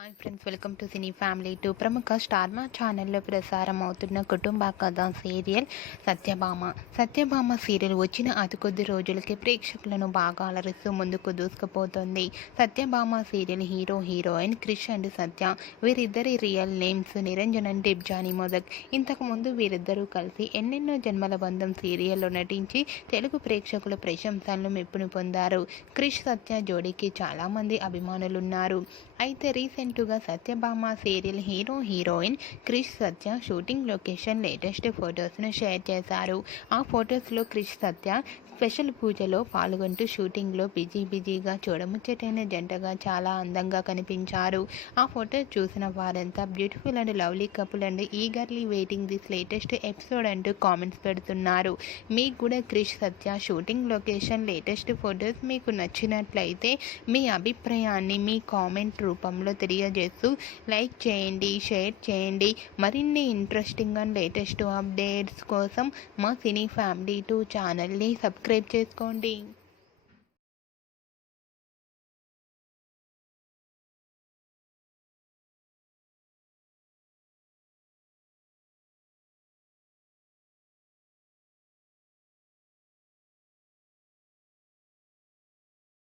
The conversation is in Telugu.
Hi friends, welcome to cine family two. ప్రముఖ స్టార్ మా ఛానల్లో ప్రసారం అవుతున్న కుటుంబ కథ సీరియల్ సత్యభామ సీరియల్ వచ్చిన అతి కొద్ది రోజులకి ప్రేక్షకులను బాగా అలరిస్తూ ముందుకు దూసుకుపోతుంది. Satyabhama serial hero heroine Krish and Satya, వీరిద్దరి real names Niranjan and Debjani Modak. ఇంతకుముందు వీరిద్దరూ కలిసి ఎన్నెన్నో జన్మల బంధం సీరియల్లో నటించి తెలుగు ప్రేక్షకుల ప్రశంసలను మెప్పును పొందారు. క్రిష్ సత్య జోడీకి చాలామంది అభిమానులున్నారు. అయితే రీసెంట్గా Satyabhama serial hero heroine Krish Satya shooting location latest ఫొటోస్ను షేర్ చేశారు. ఆ ఫొటోస్లో క్రిష్ సత్య స్పెషల్ పూజలో పాల్గొంటూ షూటింగ్లో బిజీగా చూడముచ్చటైన జంటగా చాలా అందంగా కనిపించారు. ఆ ఫోటో చూసిన వారంతా beautiful and lovely couple and eagerly waiting this latest episode అంటూ కామెంట్స్ పెడుతున్నారు. మీకు కూడా Krish Satya shooting location latest photos మీకు నచ్చినట్లయితే మీ అభిప్రాయాన్ని మీ కామెంట్ రూపంలో తెలియజేస్తూ లైక్ చేయండి, షేర్ చేయండి. మరిన్ని ఇంట్రెస్టింగ్ అండ్ లేటెస్ట్ అప్డేట్స్ కోసం మా సినీ ఫ్యామిలీ 2 ఛానల్ని సబ్స్క్రైబ్ చేసుకోండి.